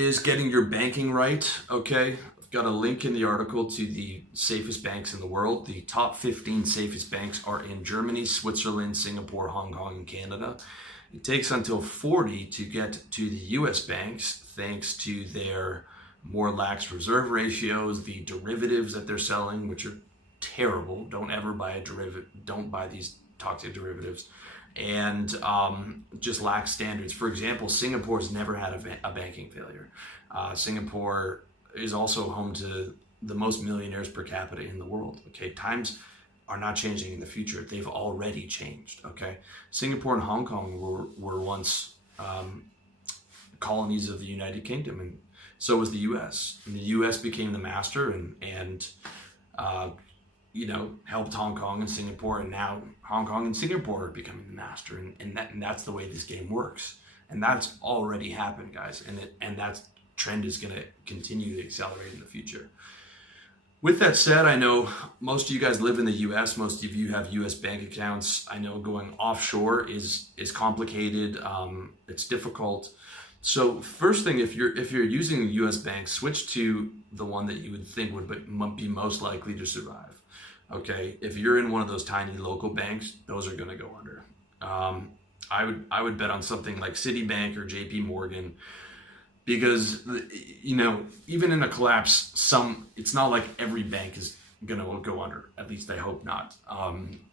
is getting your banking right, okay? I've got a link in the article to the safest banks in the world. The top 15 safest banks are in Germany, Switzerland, Singapore, Hong Kong, and Canada. It takes until 40 to get to the US banks, thanks to their more lax reserve ratios, the derivatives that they're selling, which are terrible. Don't ever buy a derivative. Don't buy these toxic derivatives. And just lax standards. For example, Singapore's never had a banking failure. Singapore is also home to the most millionaires per capita in the world. Okay, times are not changing in the future. They've already changed. Okay, Singapore and Hong Kong were once colonies of the United Kingdom, and so was the U.S. And the U.S. became the master and helped Hong Kong and Singapore, and now Hong Kong and Singapore are becoming the master, and that's the way this game works, and that's already happened, guys, and that trend is going to continue to accelerate in the future. With that said, I know most of you guys live in the U.S. Most of you have U.S. bank accounts. I know going offshore is complicated. It's difficult. So first thing, if you're using a U.S. bank, switch to the one that you would think would be most likely to survive. Okay, if you're in one of those tiny local banks, those are going to go under. I would bet on something like Citibank or JP Morgan, because even in a collapse, it's not like every bank is going to go under. At least I hope not.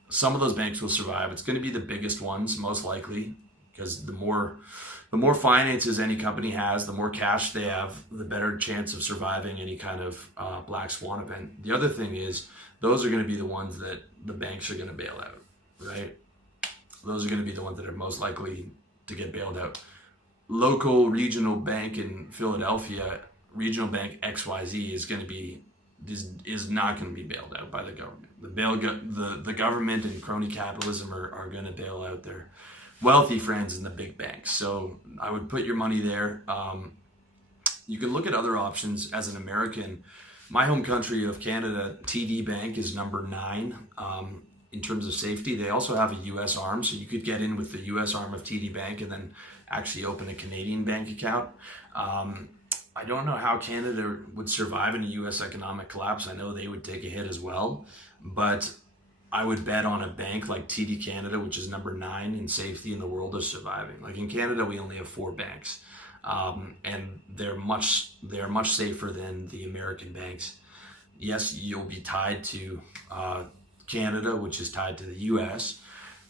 Some of those banks will survive. It's going to be the biggest ones, most likely, because the more finances any company has, the more cash they have, the better chance of surviving any kind of black swan event. The other thing is, those are going to be the ones that the banks are going to bail out, right? Those are going to be the ones that are most likely to get bailed out. Local regional bank in Philadelphia, regional bank XYZ is not going to be bailed out by the government. The government and crony capitalism are going to bail out their wealthy friends in the big banks. So I would put your money there. You can look at other options as an American. My home country of Canada, TD Bank is number 9 in terms of safety. They also have a U.S. arm, so you could get in with the U.S. arm of TD Bank and then actually open a Canadian bank account. I don't know how Canada would survive in a U.S. economic collapse. I know they would take a hit as well, but I would bet on a bank like TD Canada, which is number 9 in safety in the world, of surviving. Like in Canada, we only have 4 banks. And they're much safer than the American banks. Yes, you'll be tied to Canada, which is tied to the U.S.,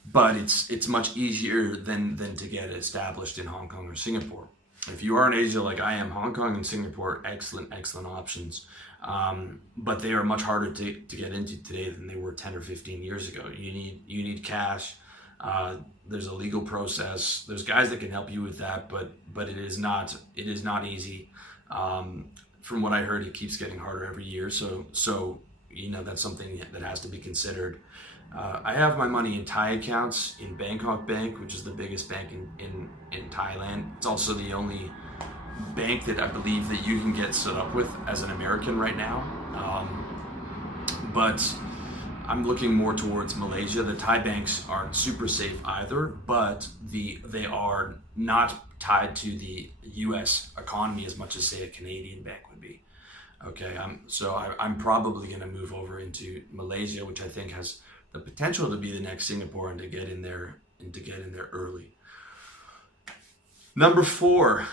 but it's much easier than to get established in Hong Kong or Singapore. If you are in Asia like I am, Hong Kong and Singapore are excellent options, but they are much harder to get into today than they were 10 or 15 years ago. You need cash. There's a legal process. There's guys that can help you with that, but it is not easy. From what I heard, it keeps getting harder every year. So that's something that has to be considered. I have my money in Thai accounts in Bangkok Bank, which is the biggest bank in Thailand. It's also the only bank that I believe that you can get set up with as an American right now. But I'm looking more towards Malaysia. The Thai banks aren't super safe either, but they are not tied to the U.S. economy as much as, say, a Canadian bank would be. Okay, I'm probably going to move over into Malaysia, which I think has the potential to be the next Singapore and to get in there early. Number 4,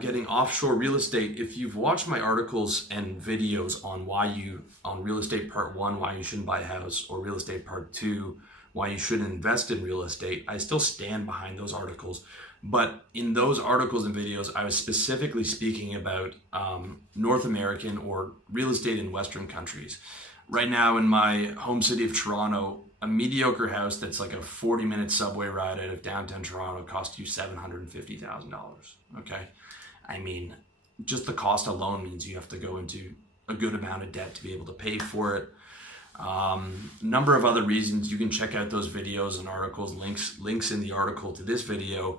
getting offshore real estate. If you've watched my articles and videos on real estate part 1, why you shouldn't buy a house, or real estate part 2, why you shouldn't invest in real estate, I still stand behind those articles. But in those articles and videos, I was specifically speaking about North American or real estate in Western countries. Right now in my home city of Toronto, a mediocre house that's like a 40-minute subway ride out of downtown Toronto costs you $750,000. Okay, I mean, just the cost alone means you have to go into a good amount of debt to be able to pay for it. Number of other reasons. You can check out those videos and articles. Links in the article to this video.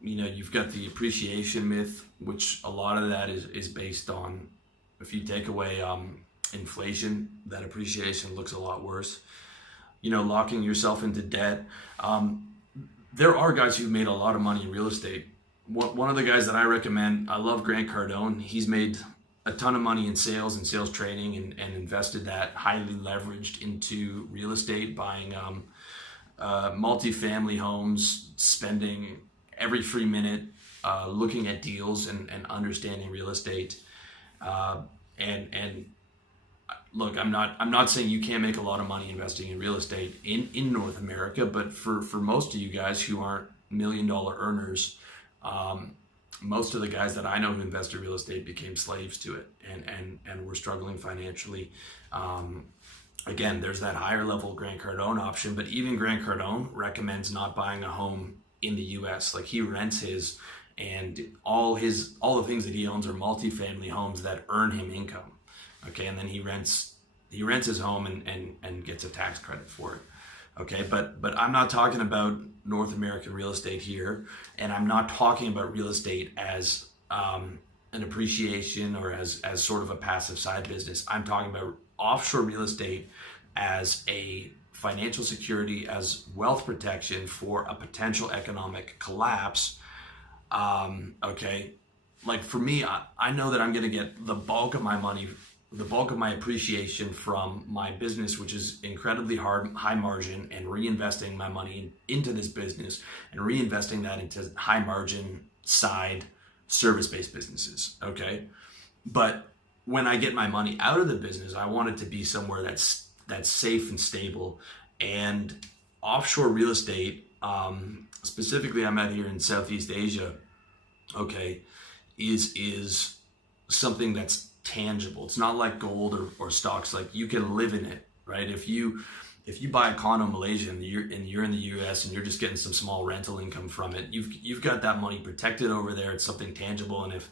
You've got the appreciation myth, which a lot of that is based on, if you take away inflation, that appreciation looks a lot worse. Locking yourself into debt. There are guys who've made a lot of money in real estate one of the guys that I recommend, I love Grant Cardone. He's made a ton of money in sales and sales training, and invested that highly leveraged into real estate, buying multifamily homes, spending every free minute looking at deals and understanding real estate. And look, I'm not saying you can't make a lot of money investing in real estate in North America, but for most of you guys who aren't $1 million earners, most of the guys that I know who invest in real estate became slaves to it, and were struggling financially. Again, there's that higher level Grant Cardone option, but even Grant Cardone recommends not buying a home in the US. Like, he rents his, and all the things that he owns are multifamily homes that earn him income. Okay, and then he rents his home and gets a tax credit for it. Okay, but I'm not talking about North American real estate here, and I'm not talking about real estate as an appreciation or as sort of a passive side business. I'm talking about offshore real estate as a financial security, as wealth protection for a potential economic collapse. Okay, like for me, I know that I'm going to get the bulk of my money, the bulk of my appreciation from my business, which is incredibly high margin, and reinvesting my money into this business and reinvesting that into high margin side service-based businesses. Okay, but when I get my money out of the business, I want it to be somewhere that's safe and stable. And offshore real estate, specifically I'm out here in Southeast Asia, okay, is something that's tangible. It's not like gold or stocks. Like, you can live in it, right? If you buy a condo in Malaysia and you're in the US and you're just getting some small rental income from it, you've got that money protected over there. It's something tangible, and if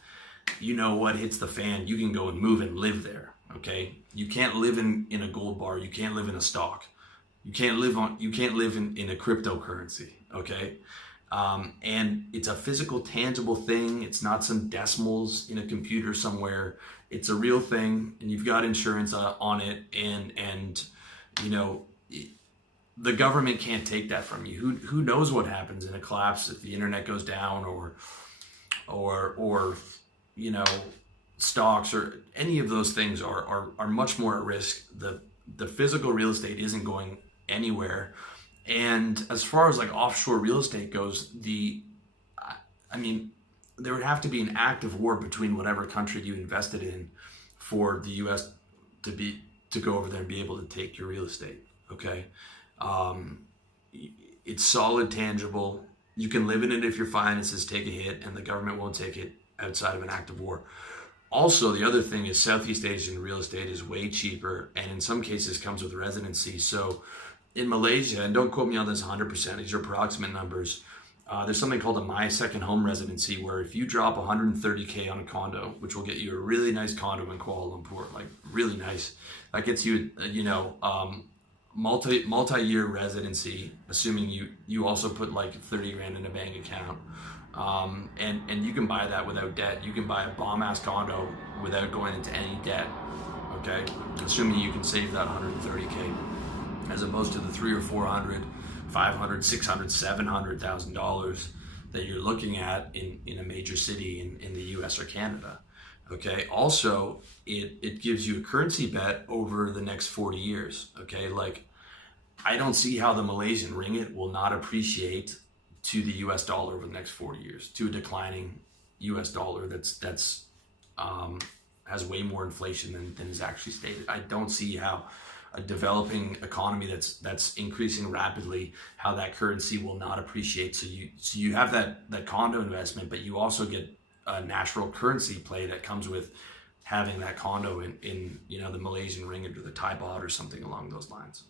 you know what hits the fan, you can go and move and live there. Okay, you can't live in a gold bar. You can't live in a stock. You can't live in a cryptocurrency. Okay, and it's a physical, tangible thing. It's not some decimals in a computer somewhere. It's a real thing, and you've got insurance on it, and you know, the government can't take that from you. Who knows what happens in a collapse if the internet goes down, or you know, stocks or any of those things are much more at risk. The physical real estate isn't going anywhere. And as far as like offshore real estate goes, I mean, there would have to be an act of war between whatever country you invested in for the US to go over there and be able to take your real estate. Okay, it's solid, tangible. You can live in it if your finances take a hit, and the government won't take it outside of an act of war. Also, the other thing is Southeast Asian real estate is way cheaper, and in some cases comes with residency. So in Malaysia, and don't quote me on this 100%, these are approximate numbers, there's something called a My Second Home residency, where if you drop 130K on a condo, which will get you a really nice condo in Kuala Lumpur, like really nice, that gets you, you know, multi-year residency, assuming you also put like 30 grand in a bank account. And you can buy that without debt. You can buy a bomb-ass condo without going into any debt, okay? Assuming you can save that 130K, as opposed to the $300,000 or $400,000, $500,000, $600,000, $700,000 that you're looking at in a major city in the US or Canada, okay? Also, it gives you a currency bet over the next 40 years, okay? Like, I don't see how the Malaysian ringgit will not appreciate to the US dollar over the next 40 years, to a declining US dollar that's has way more inflation than is actually stated. I don't see how a developing economy that's increasing rapidly, how that currency will not appreciate. So you have that condo investment, but you also get a natural currency play that comes with having that condo in you know, the Malaysian ringgit or the Thai baht or something along those lines.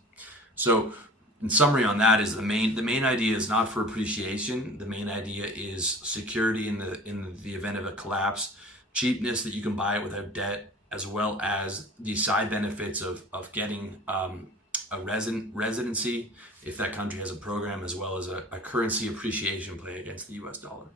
So in summary on that is the main idea is not for appreciation. The main idea is security in the event of a collapse, cheapness that you can buy it without debt, as well as the side benefits of getting a residency if that country has a program, as well as a currency appreciation play against the US dollar.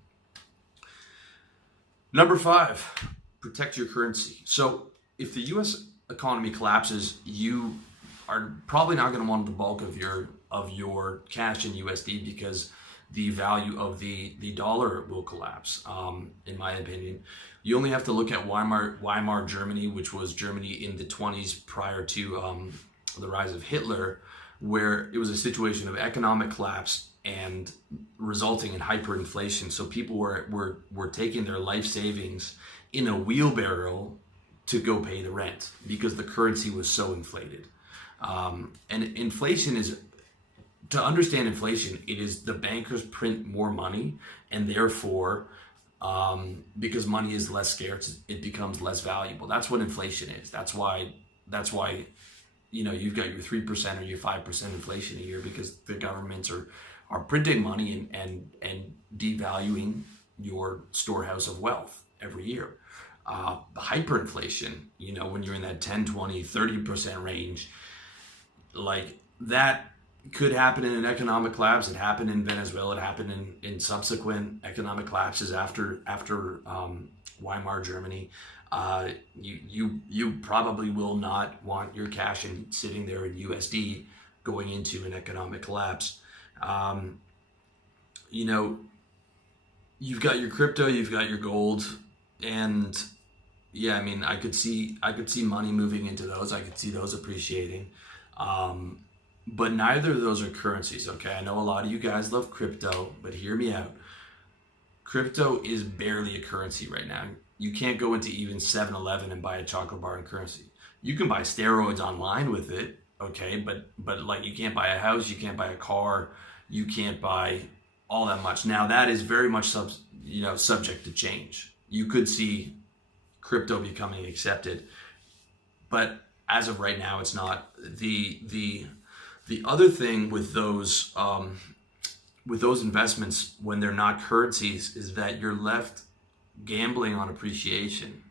Number 5, protect your currency. So if the US economy collapses, you are probably not going to want the bulk of your cash in USD, because the value of the dollar will collapse. In my opinion, you only have to look at Weimar Germany, which was Germany in the 20s prior to the rise of Hitler, where it was a situation of economic collapse and resulting in hyperinflation. So people were taking their life savings in a wheelbarrow to go pay the rent because the currency was so inflated. And inflation is, to understand inflation, it is the bankers print more money, and therefore, because money is less scarce, it becomes less valuable. That's what inflation is. That's why you've got your 3% or your 5% inflation a year, because the governments are printing money and devaluing your storehouse of wealth every year. Hyperinflation, when you're in that 10, 20, 30% range, like that could happen in an economic collapse. It happened in Venezuela. It happened in subsequent economic collapses after Weimar Germany. You probably will not want your cash sitting there in USD going into an economic collapse. You've got your crypto, you've got your gold, and yeah, I mean, I could see money moving into those. I could see those appreciating. But neither of those are currencies, okay? I know a lot of you guys love crypto, but hear me out. Crypto is barely a currency right now. You can't go into even 7-Eleven and buy a chocolate bar in currency. You can buy steroids online with it, okay? But like, you can't buy a house, you can't buy a car, you can't buy all that much. Now that is very much subject to change. You could see crypto becoming accepted, but as of right now, it's not. The other thing with those investments when they're not currencies is that you're left gambling on appreciation.